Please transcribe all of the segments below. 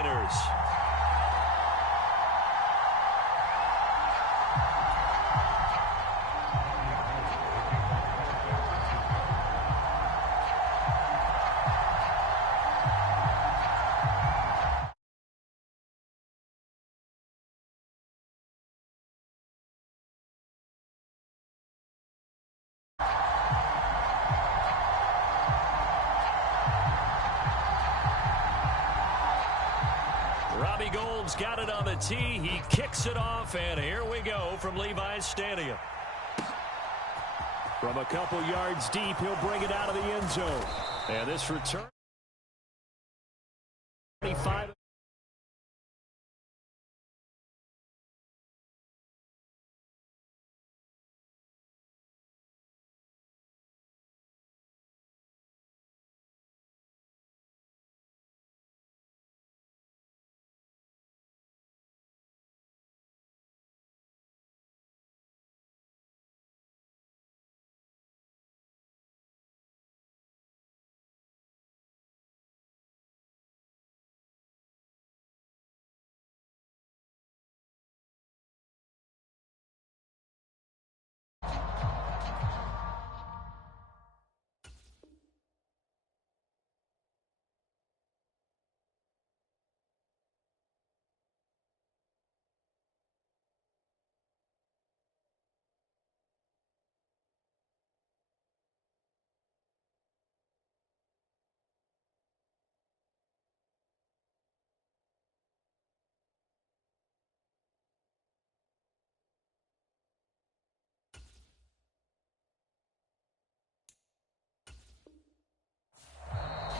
49ers. Robbie Gould's got it on the tee. He kicks it off, and here we go from Levi's Stadium. From a couple yards deep, he'll bring it out of the end zone. And this return, 25.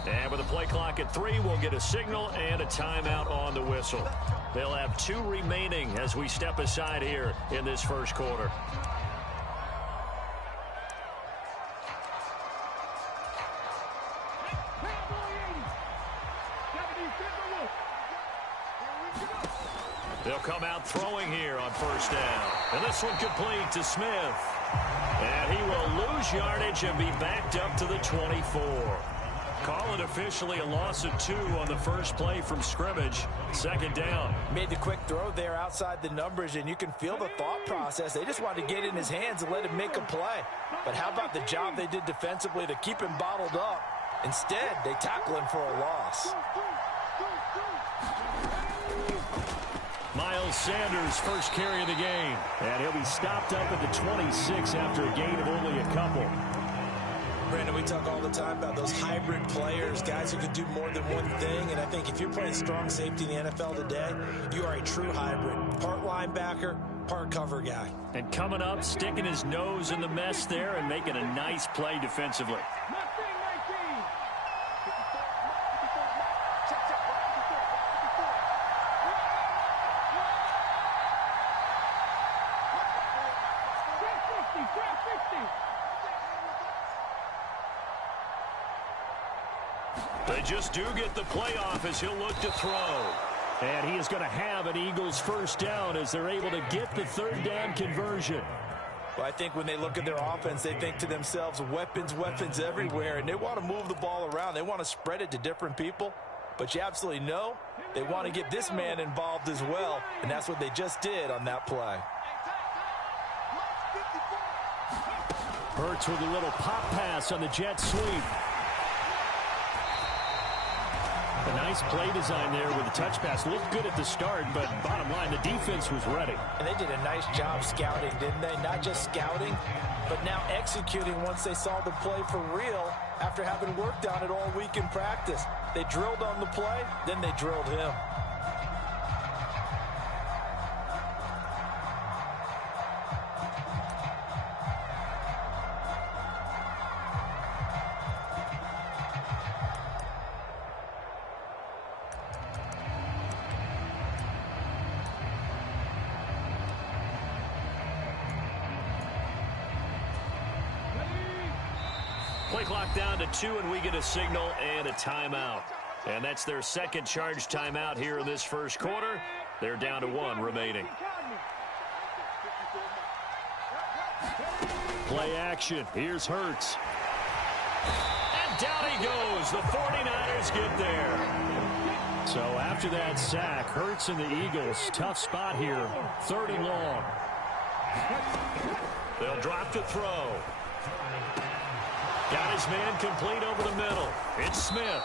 And with the play clock at 3, we'll get a signal and a timeout on the whistle. They'll have 2 remaining as we step aside here in this first quarter. They'll come out throwing here on first down. And this one complete to Smith. And he will lose yardage and be backed up to the 24. Call it officially a loss of 2 on the first play from scrimmage. Second down. Made the quick throw there outside the numbers, and you can feel the thought process. They just wanted to get in his hands and let him make a play. But how about the job they did defensively to keep him bottled up? Instead, they tackle him for a loss. Miles Sanders, first carry of the game. And he'll be stopped up at the 26 after a gain of only a couple. Brandon, we talk all the time about those hybrid players, guys who can do more than one thing. And I think if you're playing strong safety in the NFL today, you are a true hybrid. Part linebacker, part cover guy. And coming up, sticking his nose in the mess there and making a nice play defensively. They just do get the playoff as he'll look to throw. And he is going to have an Eagles first down as they're able to get the third down conversion. Well, I think when they look at their offense, they think to themselves, weapons, weapons everywhere. And they want to move the ball around. They want to spread it to different people. But you absolutely know they want to get this man involved as well. And that's what they just did on that play. Hurts with a little pop pass on the jet sweep. A nice play design there with the touch pass. Looked good at the start, but bottom line, the defense was ready. And they did a nice job scouting, didn't they? Not just scouting, but now executing once they saw the play for real after having worked on it all week in practice. They drilled on the play, then they drilled him. Play clock down to 2, and we get a signal and a timeout. And that's their second charge timeout here in this first quarter. They're down to 1 remaining. Play action. Here's Hurts. And down he goes. The 49ers get there. So after that sack, Hurts and the Eagles, tough spot here, 3rd and long. They'll drop to throw. Got his man complete over the middle. It's Smith.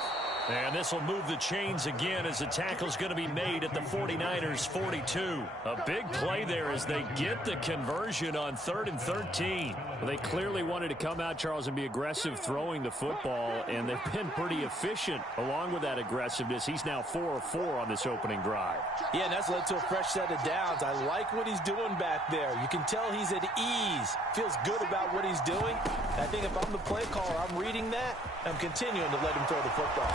And this will move the chains again as the tackle's going to be made at the 49ers 42. A big play there as they get the conversion on 3rd and 13. Well, they clearly wanted to come out, Charles, and be aggressive throwing the football, and they've been pretty efficient along with that aggressiveness. He's now 4 of 4 on this opening drive. Yeah, and that's led to a fresh set of downs. I like what he's doing back there. You can tell he's at ease. Feels good about what he's doing. I think if I'm the play caller, I'm reading that. I'm continuing to let him throw the football.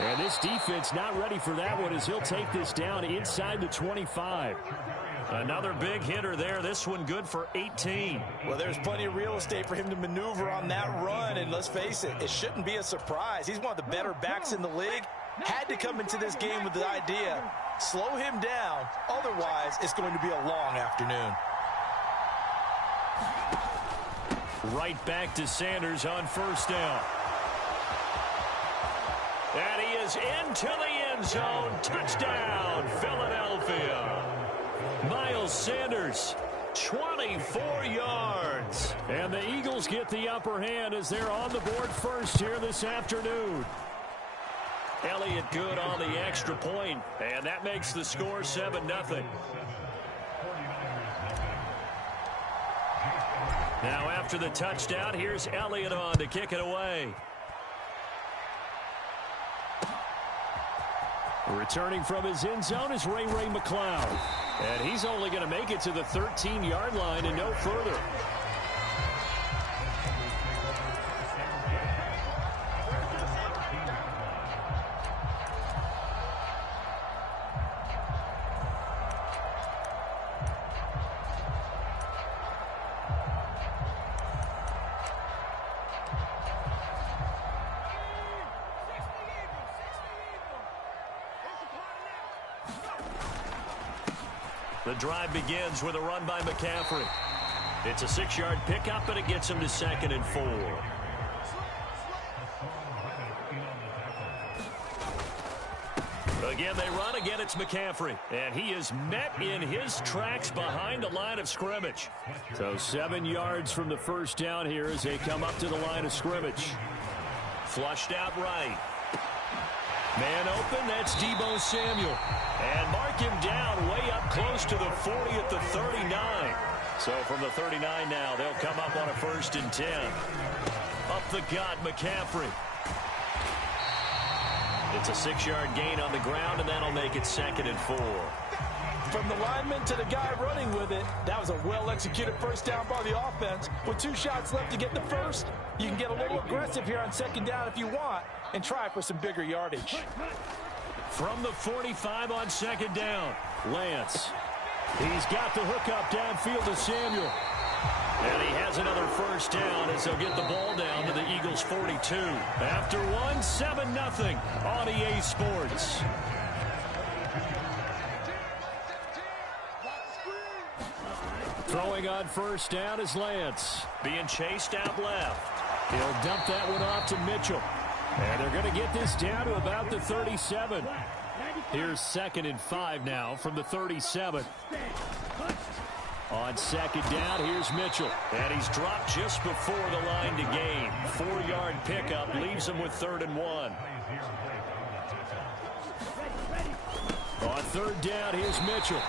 And this defense not ready for that one as he'll take this down inside the 25. Another big hitter there. This one good for 18. Well, there's plenty of real estate for him to maneuver on that run. And let's face it, it shouldn't be a surprise. He's one of the better backs in the league. Had to come into this game with the idea, slow him down. Otherwise, it's going to be a long afternoon. Right back to Sanders on 1st down. And he is into the end zone. Touchdown, Philadelphia. Miles Sanders, 24 yards. And the Eagles get the upper hand as they're on the board first here this afternoon. Elliott good on the extra point, and that makes the score 7-0. Now after the touchdown, here's Elliott on to kick it away. Returning from his end zone is Ray McCloud. And he's only going to make it to the 13-yard line and no further. The drive begins with a run by McCaffrey. It's a 6-yard pickup, and it gets him to 2nd and 4. Again, they run. Again, it's McCaffrey. And he is met in his tracks behind the line of scrimmage. So 7 yards from the first down here as they come up to the line of scrimmage. Flushed out right. Man open, that's Deebo Samuel. And mark him down way up close to the 40 at the 39. So from the 39 now, they'll come up on a 1st and 10. Up the gut, McCaffrey. It's a 6-yard gain on the ground, and that'll make it 2nd and 4. From the lineman to the guy running with it, that was a well-executed first down by the offense. With 2 shots left to get the first, you can get a little aggressive here on 2nd down if you want and try for some bigger yardage. From the 45 on 2nd down, Lance. He's got the hookup downfield to Samuel. And he has another first down as they'll get the ball down to the Eagles 42. After one, 7-0 on EA Sports. Throwing on first down is Lance. Being chased out left. He'll dump that one off to Mitchell. And they're going to get this down to about the 37. Here's 2nd and 5 now from the 37. On 2nd down, here's Mitchell. And he's dropped just before the line to gain. 4-yard pickup leaves him with 3rd and 1. On 3rd down, here's Mitchell.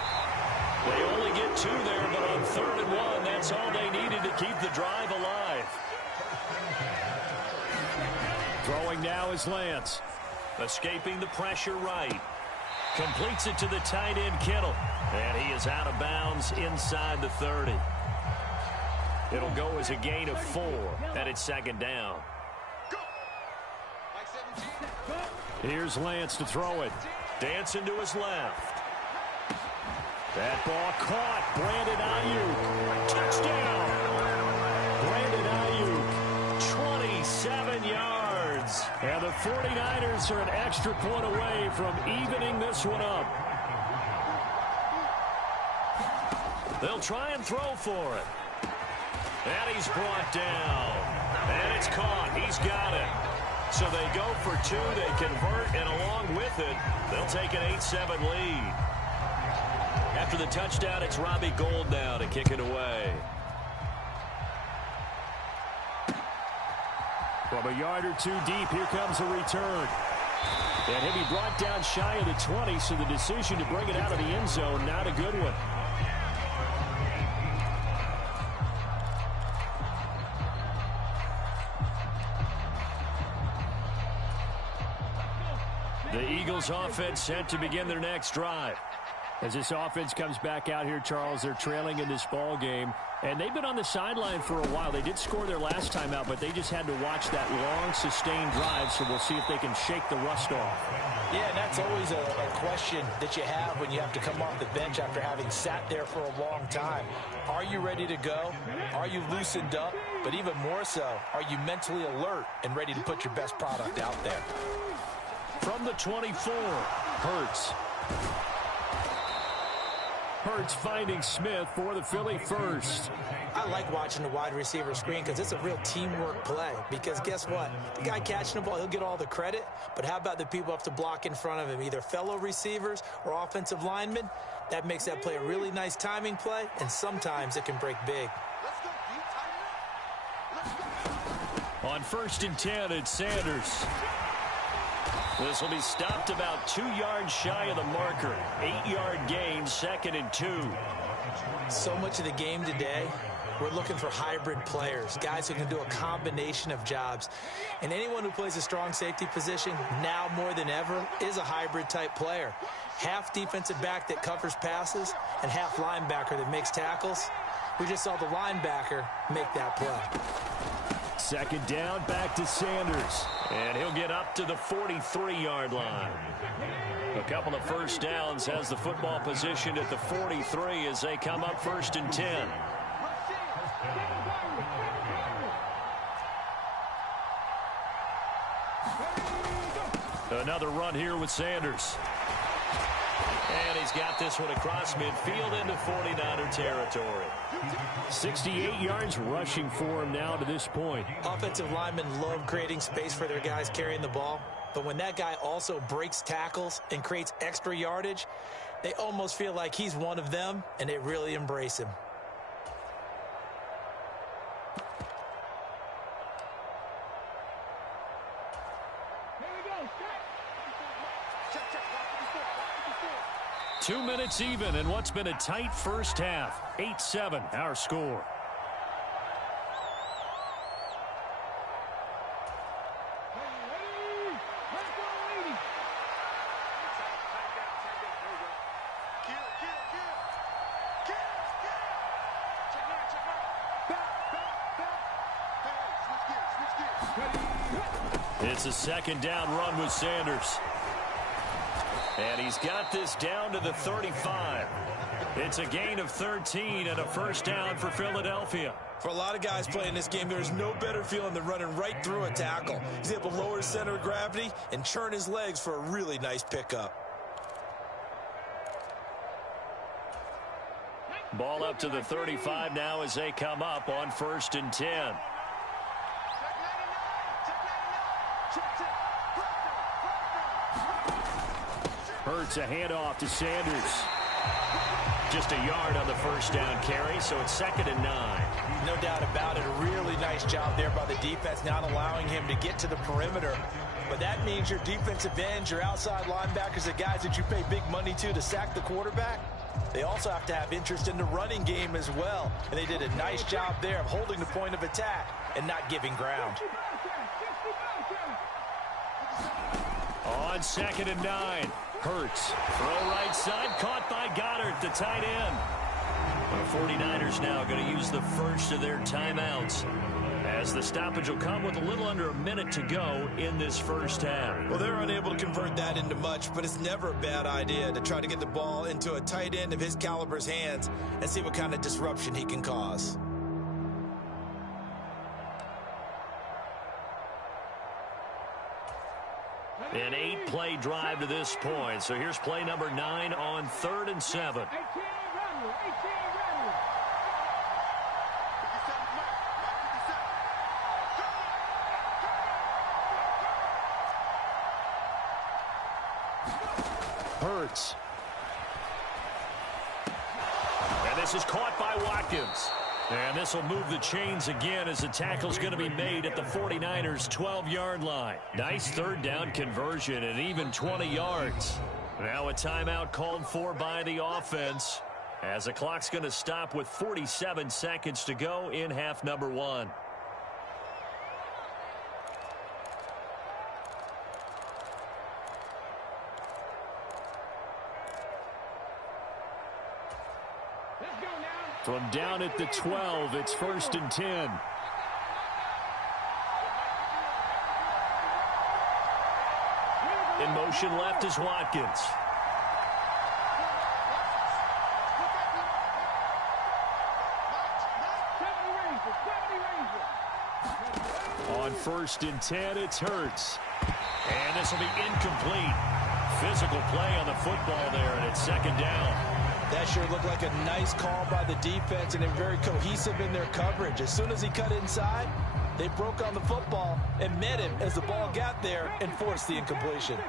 They only get 2 there, but on 3rd and 1, that's all they needed to keep the drive alive. Throwing now is Lance. Escaping the pressure right. Completes it to the tight end, Kittle. And he is out of bounds inside the 30. It'll go as a gain of 4, and it's 2nd down. Here's Lance to throw it. Dancing to his left. That ball caught. Brandon Ayuk. Touchdown. Brandon Ayuk. 27 yards. And the 49ers are an extra point away from evening this one up. They'll try and throw for it. And he's brought down. And it's caught. He's got it. So they go for two, they convert, and along with it, they'll take an 8-7 lead. After the touchdown, it's Robbie Gould now to kick it away. From a yard or two deep, here comes a return. And he'll be brought down shy of the 20, so the decision to bring it out of the end zone, not a good one. The Eagles offense set to begin their next drive. As this offense comes back out here, Charles, they're trailing in this ball game. And they've been on the sideline for a while. They did score their last time out, but they just had to watch that long, sustained drive, so we'll see if they can shake the rust off. Yeah, and that's always a question that you have when you have to come off the bench after having sat there for a long time. Are you ready to go? Are you loosened up? But even more so, are you mentally alert and ready to put your best product out there? From the 24, Hurts finding Smith for the Philly first. I like watching the wide receiver screen because it's a real teamwork play. Because guess what? The guy catching the ball, he'll get all the credit. But how about the people who have to block in front of him, either fellow receivers or offensive linemen? That makes that play a really nice timing play, and sometimes it can break big. on 1st and 10, it's Sanders. This will be stopped about 2 yards shy of the marker. 8-yard gain, 2nd and 2. So much of the game today, we're looking for hybrid players, guys who can do a combination of jobs. And anyone who plays a strong safety position, now more than ever, is a hybrid type player. Half defensive back that covers passes and half linebacker that makes tackles. We just saw the linebacker make that play. 2nd down, back to Sanders. And he'll get up to the 43-yard line. A couple of first downs, has the football position at the 43 as they come up 1st and 10. Another run here with Sanders. And he's got this one across midfield into 49er territory. 68 yards rushing for him now to this point. Offensive linemen love creating space for their guys carrying the ball. But when that guy also breaks tackles and creates extra yardage, they almost feel like he's one of them, and they really embrace him. Two minutes even in what's been a tight first half. 8-7, our score. It's a 2nd down run with Sanders. And he's got this down to the 35. It's a gain of 13 and a first down for Philadelphia. For a lot of guys playing this game, there's no better feeling than running right through a tackle. He's able to lower his center of gravity and churn his legs for a really nice pickup. Ball up to the 35 now as they come up on 1st and 10. Hurts a handoff to Sanders. Just a yard on the first down carry, so it's 2nd and 9. No doubt about it. A really nice job there by the defense, not allowing him to get to the perimeter. But that means your defensive ends, your outside linebackers, the guys that you pay big money to sack the quarterback, they also have to have interest in the running game as well. And they did a nice job there of holding the point of attack and not giving ground. On 2nd and 9. Hurts. Throw right side, caught by Goddard, the tight end. The 49ers now going to use the first of their timeouts, as the stoppage will come with a little under a minute to go in this first half. Well, they're unable to convert that into much, but it's never a bad idea to try to get the ball into a tight end of his caliber's hands and see what kind of disruption he can cause. An 8-play drive to this point. So here's play number 9 on 3rd and 7. Hurts. And this is caught by Watkins. And this will move the chains again as the tackle's going to be made at the 49ers' 12-yard line. Nice third down conversion and even 20 yards. Now a timeout called for by the offense as the clock's going to stop with 47 seconds to go in half number one. From down at the 12, it's 1st and 10. In motion left is Watkins. On 1st and 10, it's Hurts. And this will be incomplete. Physical play on the football there, and it's 2nd down. That sure looked like a nice call by the defense, and they're very cohesive in their coverage. As soon as he cut inside, they broke on the football and met him as the ball got there and forced the incompletion.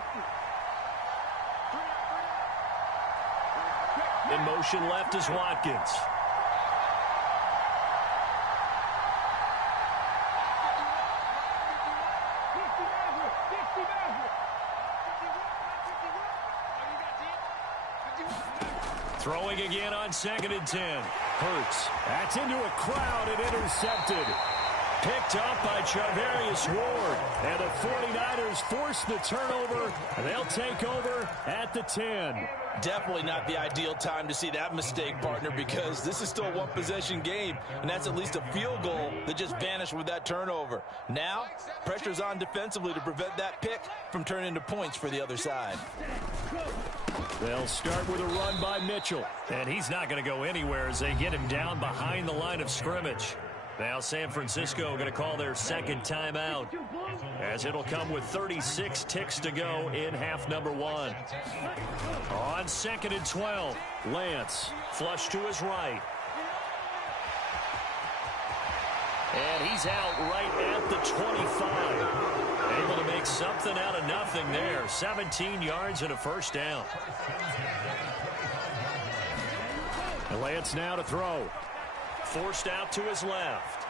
In motion left is Watkins. Throwing again on 2nd and 10. Hurts. That's into a crowd and intercepted. Picked up by Charvarius Ward. And the 49ers force the turnover. They'll take over at the 10. Definitely not the ideal time to see that mistake, partner, because this is still a one-possession game, and that's at least a field goal that just vanished with that turnover. Now, pressure's on defensively to prevent that pick from turning into points for the other side. They'll start with a run by Mitchell. And he's not going to go anywhere as they get him down behind the line of scrimmage. Now San Francisco going to call their 2nd timeout, as it'll come with 36 ticks to go in half number one. On 2nd and 12, Lance. flush to his right. And he's out right at the 25. Able to make something out of nothing there. 17 yards and a 1st down. Lance now to throw. Forced out to his left.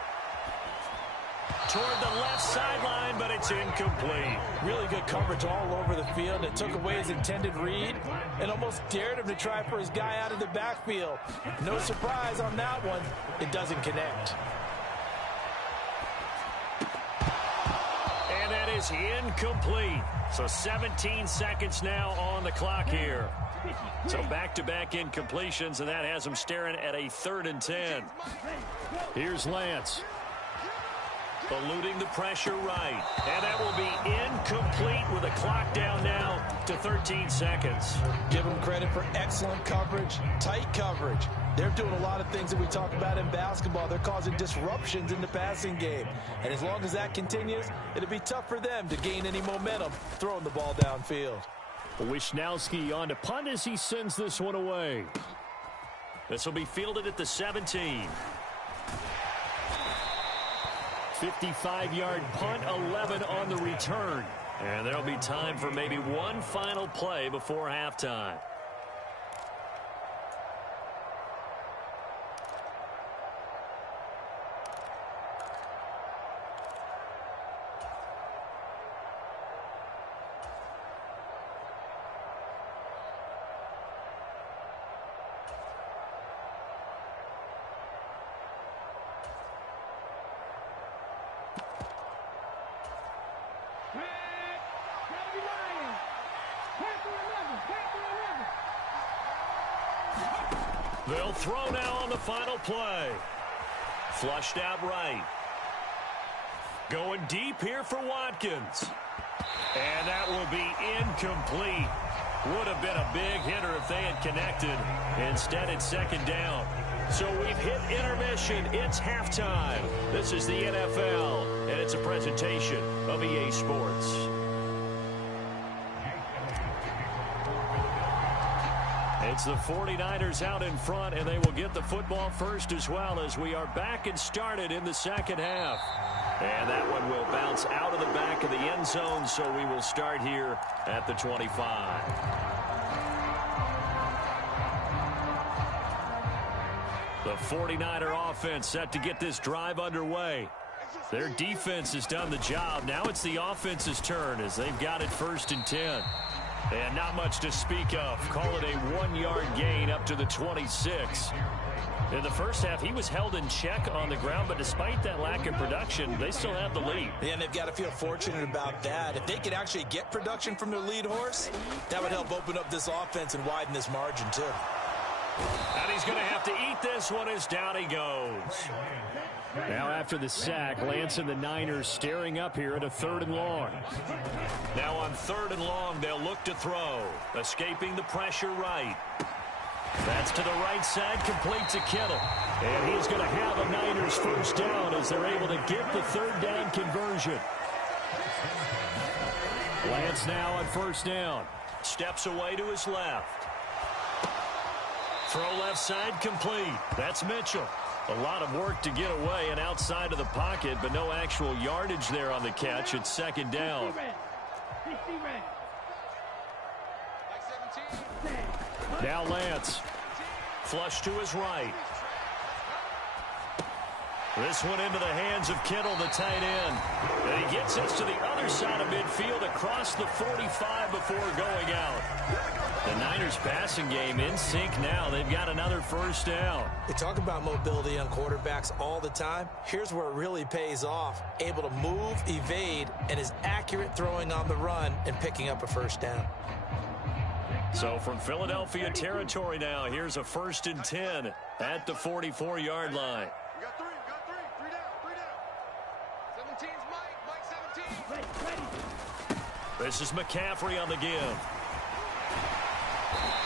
Toward the left sideline, but it's incomplete. Really good coverage all over the field. It took away his intended read and almost dared him to try for his guy out of the backfield. No surprise on that one. It doesn't connect. And that is incomplete. So 17 seconds now on the clock here. So back-to-back incompletions, and that has him staring at a 3rd and 10. Here's Lance. Eluding the pressure right. And that will be incomplete with the clock down now to 13 seconds. Give them credit for excellent coverage, tight coverage. They're doing a lot of things that we talk about in basketball. They're causing disruptions in the passing game. And as long as that continues, it'll be tough for them to gain any momentum throwing the ball downfield. Wisnowski on to punt as he sends this one away. This will be fielded at the 17. 55-yard punt, 11 on the return. And there'll be time for maybe one final play before halftime. They'll throw now on the final play. Flushed out right. Going deep here for Watkins. And that will be incomplete. Would have been a big hitter if they had connected. Instead, it's 2nd down. So we've hit intermission. It's halftime. This is the NFL, and it's a presentation of EA Sports. It's the 49ers out in front, and they will get the football first as well as we are back and started in the 2nd half. And that one will bounce out of the back of the end zone, so we will start here at the 25. The 49er offense set to get this drive underway. Their defense has done the job. Now it's the offense's turn as they've got it 1st and 10. And not much to speak of. Call it a 1-yard gain up to the 26. In the first half, he was held in check on the ground, but despite that lack of production, they still have the lead. Yeah, and they've got to feel fortunate about that. If they could actually get production from their lead horse, that would help open up this offense and widen this margin, too. And he's going to have to eat this one as down he goes. Now after the sack, Lance and the Niners staring up here at a 3rd and long. Now on 3rd and long, they'll look to throw. Escaping the pressure right. That's to the right side, complete to Kittle. And he's going to have a Niners 1st down as they're able to get the 3rd down conversion. Lance now on 1st down. Steps away to his left. Throw left side complete. That's Mitchell. A lot of work to get away and outside of the pocket, but no actual yardage there on the catch. It's 2nd down. Now Lance. Flush to his right. This one into the hands of Kittle, the tight end. And he gets this to the other side of midfield across the 45 before going out. The Niners passing game in sync now. They've got another 1st down. They talk about mobility on quarterbacks all the time. Here's where it really pays off. Able to move, evade, and is accurate throwing on the run and picking up a 1st down. So from Philadelphia territory now, here's a 1st and 10 at the 44-yard line. We got three. 3 down. 17's Mike 17. This is McCaffrey on the give.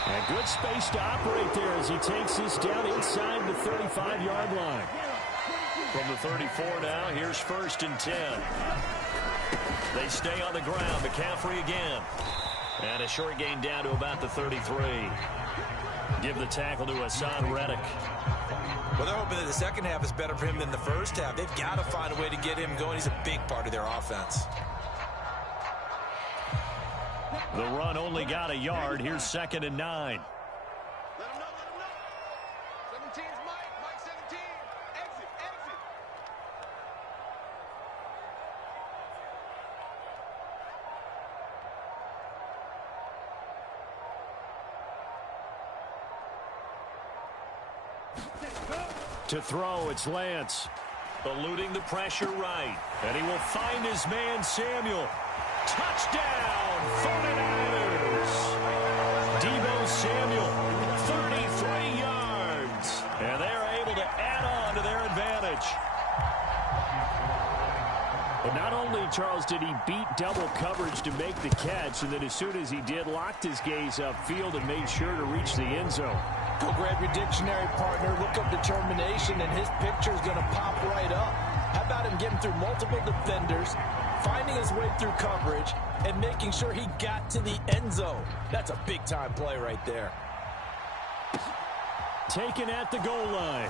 And good space to operate there as he takes this down inside the 35-yard line. From the 34 now, here's 1st and 10. They stay on the ground. McCaffrey again. And a short gain down to about the 33. Give the tackle to Hassan Reddick. Well, they're hoping that the second half is better for him than the first half. They've got to find a way to get him going. He's a big part of their offense. The run only got a yard. Here's 2nd and 9. Let him know. 17's Mike 17. Exit. To throw, it's Lance. Eluding the pressure right. And he will find his man, Samuel. Touchdown, 49ers. Deebo Samuel, 33 yards. And they're able to add on to their advantage. But not only, Charles, did he beat double coverage to make the catch, and then as soon as he did, locked his gaze upfield and made sure to reach the end zone. Go grab your dictionary, partner. Look up determination, and his picture is going to pop right up. How about him getting through multiple defenders, finding his way through coverage, and making sure he got to the end zone? That's a big-time play right there. Taken at the goal line.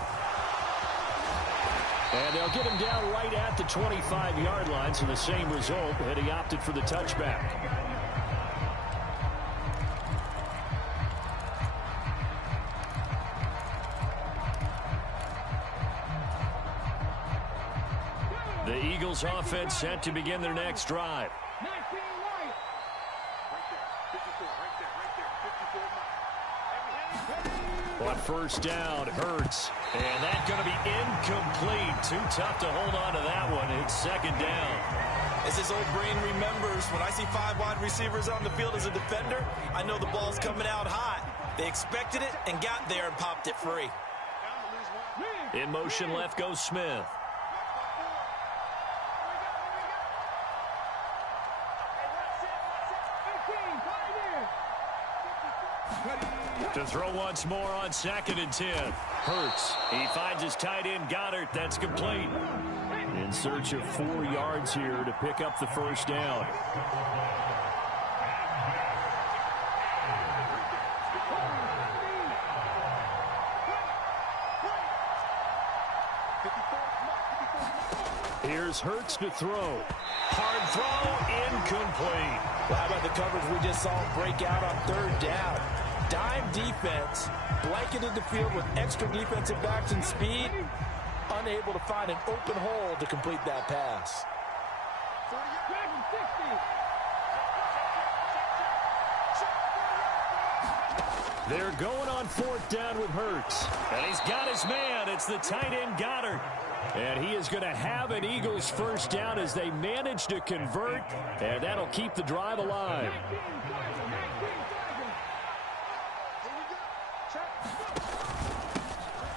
And they'll get him down right at the 25-yard line, so the same result, and he opted for the touchback. The Eagles offense set to begin their next drive. On 1st down, Hurts. And that's going to be incomplete. Too tough to hold on to that one. It's 2nd down. As his old brain remembers, when I see 5 wide receivers on the field as a defender, I know the ball's coming out hot. They expected it and got there and popped it free. In motion left goes Smith. To throw once more on 2nd and 10. Hurts. He finds his tight end, Goddard. That's complete. In search of 4 yards here to pick up the 1st down. Here's Hurts to throw. Hard throw, incomplete. Well, how about the coverage we just saw break out on 3rd down? Dime defense, blanketed the field with extra defensive backs and speed, unable to find an open hole to complete that pass. They're going on fourth down with Hurts. And he's got his man. It's the tight end Goddard. And he is going to have an Eagles first down as they manage to convert. And that'll keep the drive alive.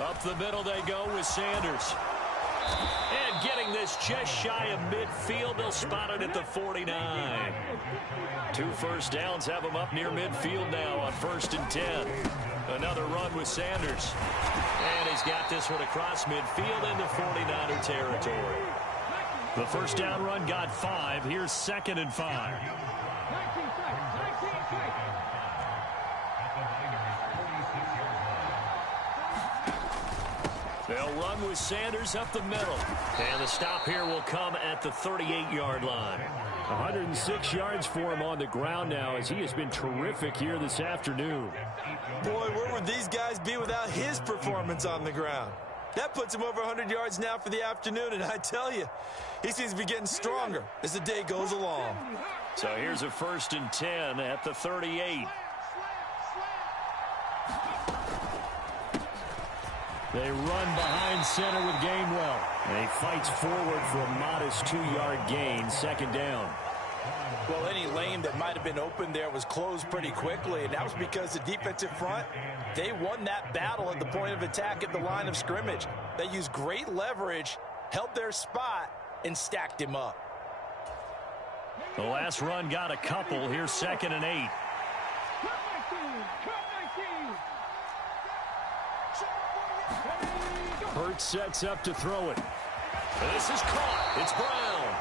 Up the middle they go with Sanders. And getting this just shy of midfield. They'll spot it at the 49. 2 first downs have them up near midfield now on 1st and 10. Another run with Sanders. And he's got this one across midfield into 49er territory. The first down run got 5. Here's 2nd and 5. They'll run with Sanders up the middle. And the stop here will come at the 38-yard line. 106 yards for him on the ground now as he has been terrific here this afternoon. Boy, where would these guys be without his performance on the ground? That puts him over 100 yards now for the afternoon, and I tell you, he seems to be getting stronger as the day goes along. So here's a 1st and 10 at the 38. They run behind center with Gainwell. And he fights forward for a modest 2-yard gain, 2nd down. Well, any lane that might have been open there was closed pretty quickly, and that was because the defensive front, they won that battle at the point of attack at the line of scrimmage. They used great leverage, held their spot, and stacked him up. The last run got a couple. Here's 2nd and 8. Hurts sets up to throw it. This is caught. It's Brown.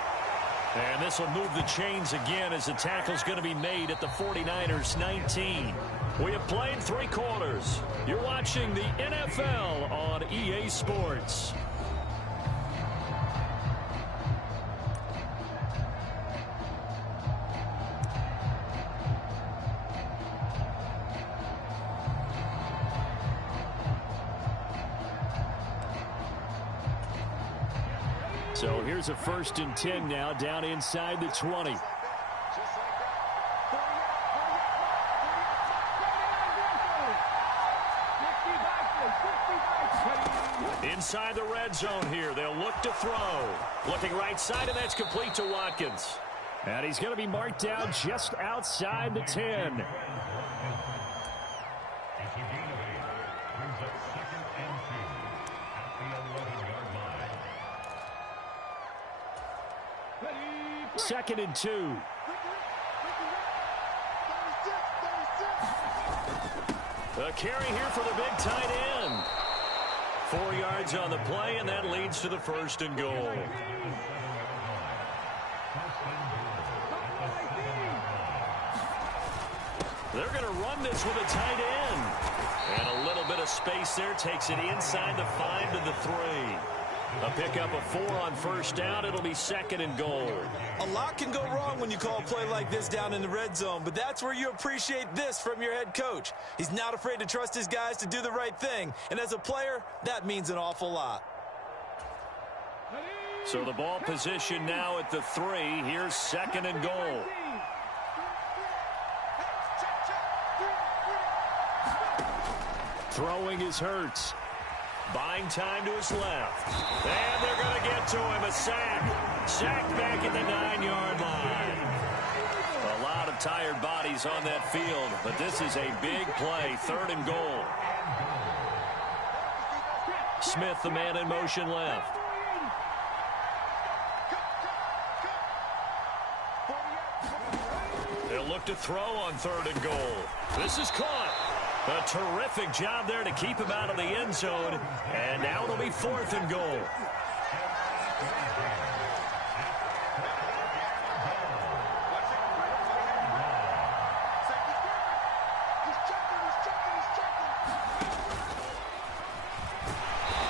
And this will move the chains again as the tackle's going to be made at the 49ers 19. We have played 3 quarters. You're watching the NFL on EA Sports. So here's a 1st and 10 now down inside the 20. Inside the red zone here. They'll look to throw. Looking right side, and that's complete to Watkins. And he's going to be marked down just outside the 10. Second and 2. A carry here for the big tight end. 4 yards on the play, and that leads to the 1st and goal. They're going to run this with a tight end. And a little bit of space there takes it inside the 5 to the 3. A pickup of 4 on 1st down. It'll be 2nd and goal. A lot can go wrong when you call a play like this down in the red zone, but that's where you appreciate this from your head coach. He's not afraid to trust his guys to do the right thing, and as a player, that means an awful lot. So the ball position now at the 3. Here's 2nd and goal. Throwing is Hurts. Buying time to his left. And they're going to get to him. A sack. Sack back at the 9-yard line. A lot of tired bodies on that field, but this is a big play. 3rd and goal. Smith, the man in motion left. They'll look to throw on 3rd and goal. This is caught. A terrific job there to keep him out of the end zone. And now it'll be 4th and goal.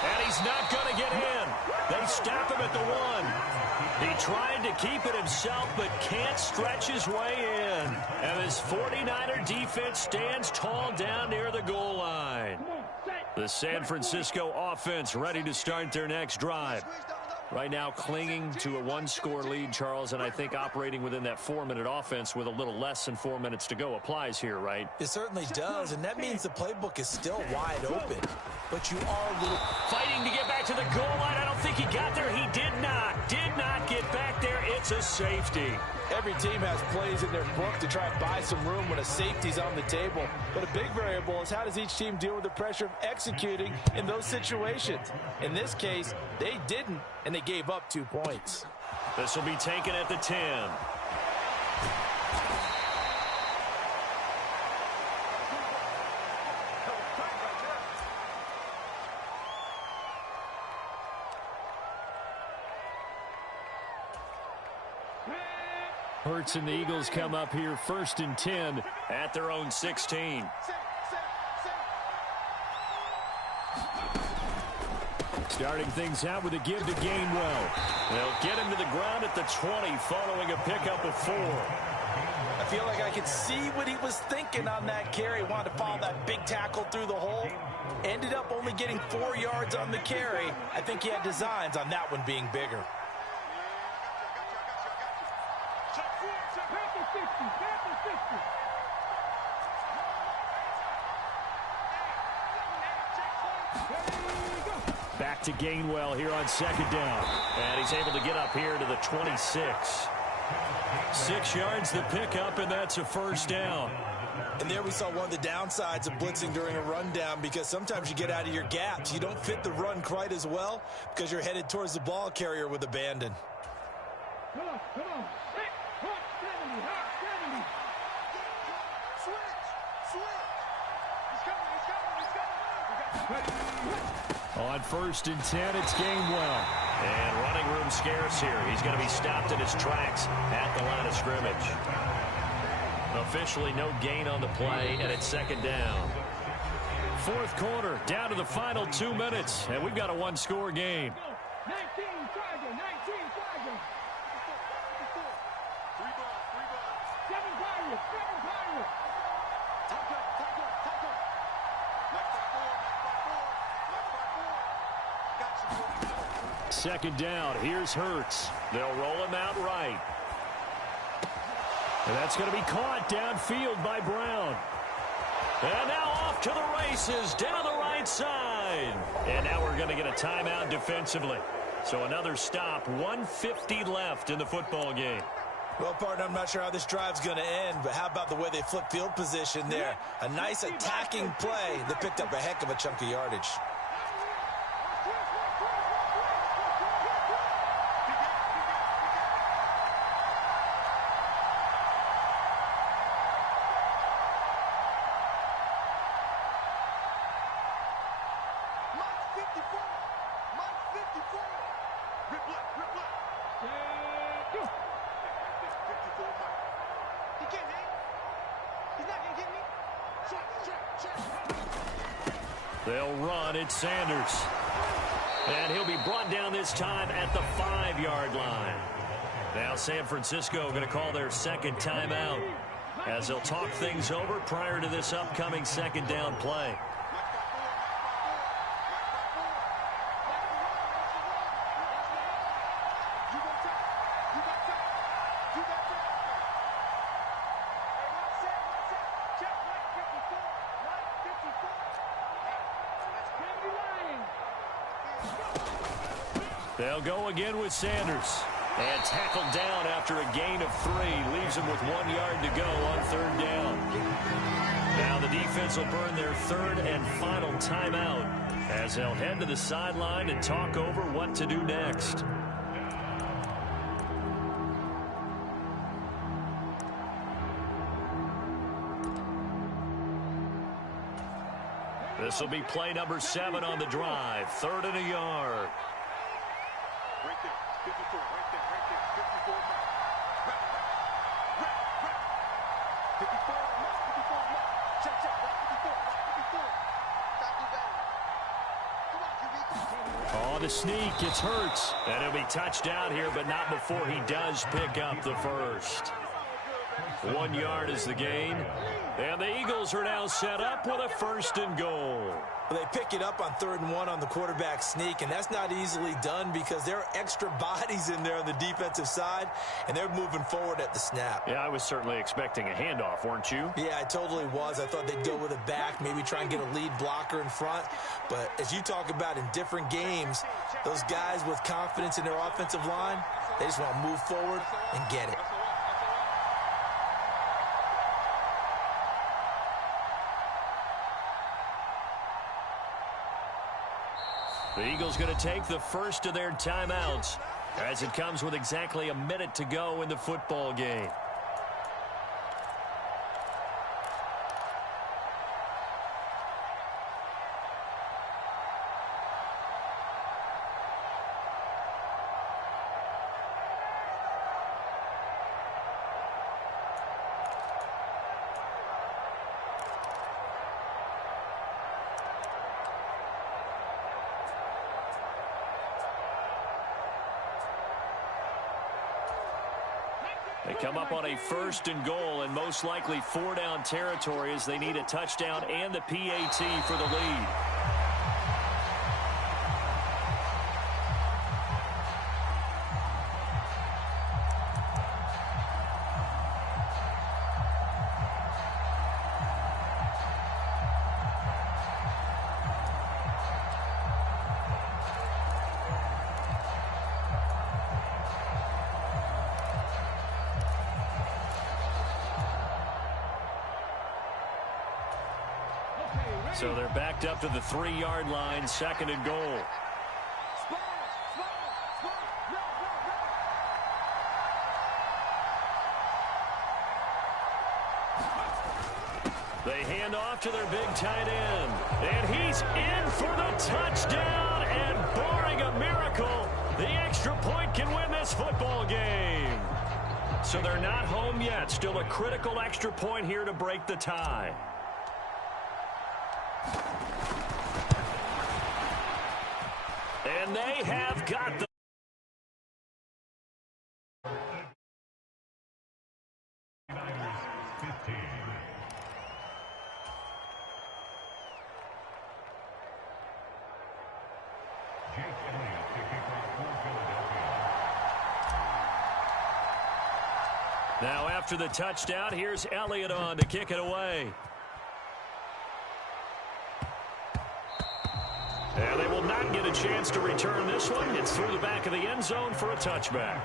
And he's not going to get in. They stop him at the 1. He tried to keep it himself, but can't stretch his way in. And this 49er defense stands tall down near the goal line. The San Francisco offense ready to start their next drive. Right now clinging to a one-score lead, Charles, and I think operating within that 4-minute offense with a little less than 4 minutes to go applies here, right? It certainly does, and that means the playbook is still wide open. But you are a little... Fighting to get back to the goal line. I don't think he got there. He did not get back there. It's a safety. Every team has plays in their book to try and buy some room when a safety's on the table. But a big variable is how does each team deal with the pressure of executing in those situations. In this case, they didn't, and they gave up 2 points. This will be taken at the 10. Hurts and the Eagles come up here 1st and 10 at their own 16. Starting things out with a give to Gainwell. They'll get him to the ground at the 20 following a pickup of 4. I feel like I could see what he was thinking on that carry. Wanted to follow that big tackle through the hole. Ended up only getting 4 yards on the carry. I think he had designs on that one being bigger. Back to Gainwell here on 2nd down. And he's able to get up here to the 26. 6 yards the pickup, and that's a 1st down. And there we saw one of the downsides of blitzing during a rundown, because sometimes you get out of your gaps. You don't fit the run quite as well because you're headed towards the ball carrier with abandon. Come on. Hey, 70, 70. Switch. He's coming. On 1st and 10, it's Gainwell. And running room scarce here. He's going to be stopped in his tracks at the line of scrimmage. Officially no gain on the play, and it's 2nd down. 4th quarter, down to the final 2 minutes, and we've got a one-score game. 19 Tiger. 3 balls. 7 Pirates. Taco. 2nd down. Here's Hurts. They'll roll him out right. And that's going to be caught downfield by Brown. And now off to the races down the right side. And now we're going to get a timeout defensively. So another stop. 1:50 left in the football game. Well, partner, I'm not sure how this drive's going to end, but how about the way they flip field position there? A nice attacking play that picked up a heck of a chunk of yardage. They'll run it, Sanders. And he'll be brought down this time at the 5-yard line. Now San Francisco going to call their 2nd timeout as they'll talk things over prior to this upcoming 2nd down play. They'll go again with Sanders. And tackled down after a gain of 3. Leaves him with 1 yard to go on 3rd down. Now the defense will burn their 3rd and final timeout as they'll head to the sideline and talk over what to do next. This will be play number 7 on the drive. 3rd and a yard. Right there. 54. Right there. 54. 54. Check. 54. Stop do better. Come on, QB. Oh, the sneak. It's Hurts. And he'll be touched down here, but not before he does pick up the 1st. 1 yard is the gain. And the Eagles are now set up with a 1st and goal. They pick it up on 3rd and 1 on the quarterback sneak, and that's not easily done because there are extra bodies in there on the defensive side, and they're moving forward at the snap. Yeah, I was certainly expecting a handoff, weren't you? Yeah, I totally was. I thought they'd go with it back, maybe try and get a lead blocker in front. But as you talk about in different games, those guys with confidence in their offensive line, they just want to move forward and get it. The Eagles going to take the first of their timeouts as it comes with exactly a minute to go in the football game. They come up on a 1st and goal and most likely 4-down territory as they need a touchdown and the PAT for the lead. So they're backed up to the 3-yard line, 2nd and goal. They hand off to their big tight end. And he's in for the touchdown. And barring a miracle, the extra point can win this football game. So they're not home yet. Still a critical extra point here to break the tie. And they have got the... Now after the touchdown, here's Elliott on to kick it away. And they will not get a chance to return this one. It's through the back of the end zone for a touchback.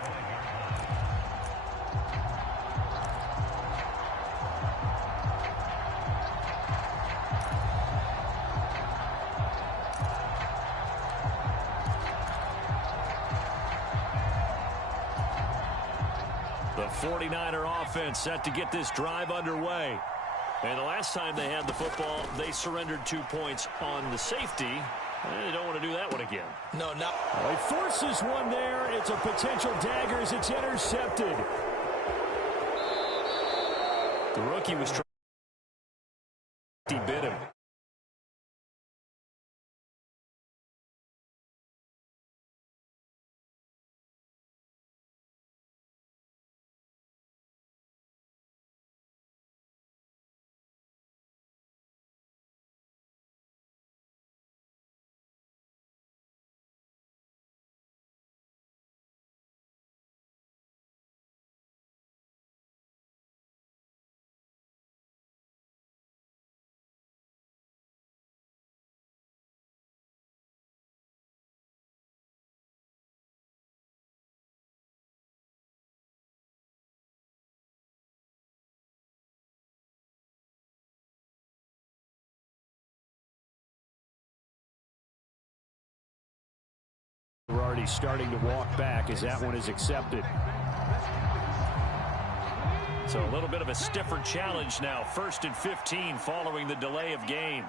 The 49er offense set to get this drive underway. And the last time they had the football, they surrendered 2 points on the safety. They don't want to do that one again. No. He forces one there. It's a potential dagger as it's intercepted. The rookie was trying. He bit him. We're already starting to walk back as that one is accepted. So a little bit of a stiffer challenge now. 1st and 15 following the delay of game.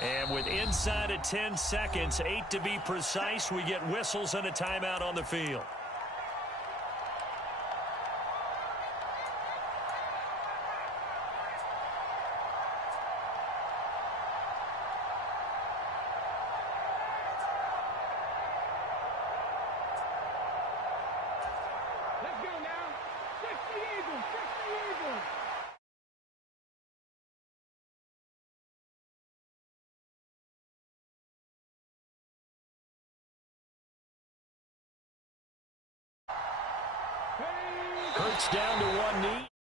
And with inside of 10 seconds, 8 to be precise, we get whistles and a timeout on the field. Let's go now. 60 Eagles, 60 Eagles. Hurts down to one knee.